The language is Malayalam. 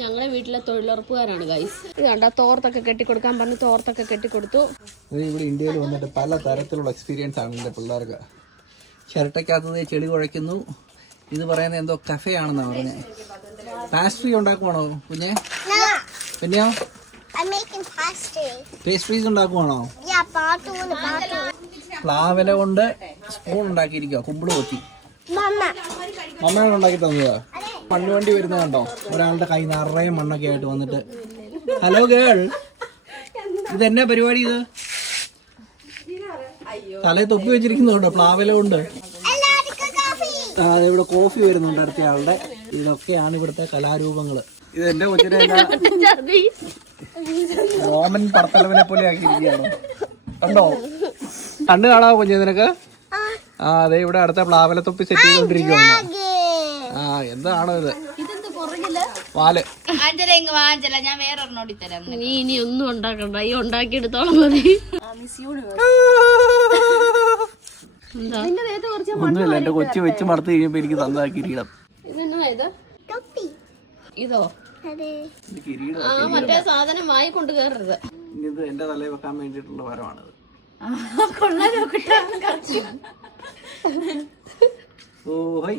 ഞങ്ങളെ വീട്ടിലെ തൊഴിലുറപ്പുകാരാണ് ഗൈസ്. ഇത് കണ്ട തോർത്തൊക്കെ കെട്ടിക്കൊടുക്കാൻ പറഞ്ഞു, തോർത്തൊക്കെ കെട്ടിക്കൊടുത്തു. ഇവിടെ ഇന്ത്യയിൽ വന്നിട്ട് പല തരത്തിലുള്ള എക്സ്പീരിയൻസ് ആണ് എൻ്റെ പിള്ളേർക്ക്. ചിരട്ടയ്ക്കകത്ത് ചെടി കുഴയ്ക്കുന്നു. ഇത് പറയുന്നത് എന്തോ കഫേ ആണെന്നാണ് പറഞ്ഞത്. പാസ്ട്രി ഉണ്ടാക്കുവാണോ കുഞ്ഞെ? പിന്നെയോ പേസ്ട്രീസ് ഉണ്ടാക്കുവാണോ? പ്ലാവില കൊണ്ട് സ്പൂൺ ഉണ്ടാക്കിയിരിക്കുക. കുമ്പിള് കൊത്തി മമ്മയാണ് ഉണ്ടാക്കി തന്നതാ. മണ്ണുവണ്ടി വരുന്നത് കണ്ടോ? ഒരാളുടെ കൈ നിറയെ മണ്ണൊക്കെ ആയിട്ട് വന്നിട്ട്, ഹലോ ഗേൾ, ഇതെന്നാ പരിപാടി? ഇത് തലേ തൊപ്പി വെച്ചിരിക്കുന്നുണ്ടോ പ്ലാവില കൊണ്ട്? ഇവിടെ കോഫി വരുന്നുണ്ട് അടുത്ത ആളുടെ. ഇതൊക്കെയാണ് ഇവിടുത്തെ കലാരൂപങ്ങള്. ഇത് എന്റെ കൊച്ചിനെ റോമൻ പർത്തലവനെ പോലെ ആക്കിയിരിക്കുകയാണ്. കണ്ടോ? കണ്ണ് കാണാവോ കുഞ്ഞെ നിനക്ക്? അതെ, ഇവിടെ അടുത്ത പ്ലാവല തൊപ്പി സെറ്റ് ചെയ്തോണ്ടിരിക്കുകയാണ്. എന്താണ് ഇത്? പാല്. നീ ഇനി ഒന്നും ഉണ്ടാക്കണ്ട, ഈ ഉണ്ടാക്കിയെടുത്തോളം മതി. ഒന്നുമില്ല, എന്റെ കൊച്ചു വെച്ച് മറത്ത് കഴിയുമ്പോ എനിക്ക് തന്നതാക്കി കിരീടം. ഇതോ? മറ്റേ സാധനം വായി കൊണ്ട് കയറരുത്. ഇത് എന്റെ തലയിൽ വെക്കാൻ വേണ്ടിയിട്ടുള്ള വരമാണിത്. ഓ ഹൈ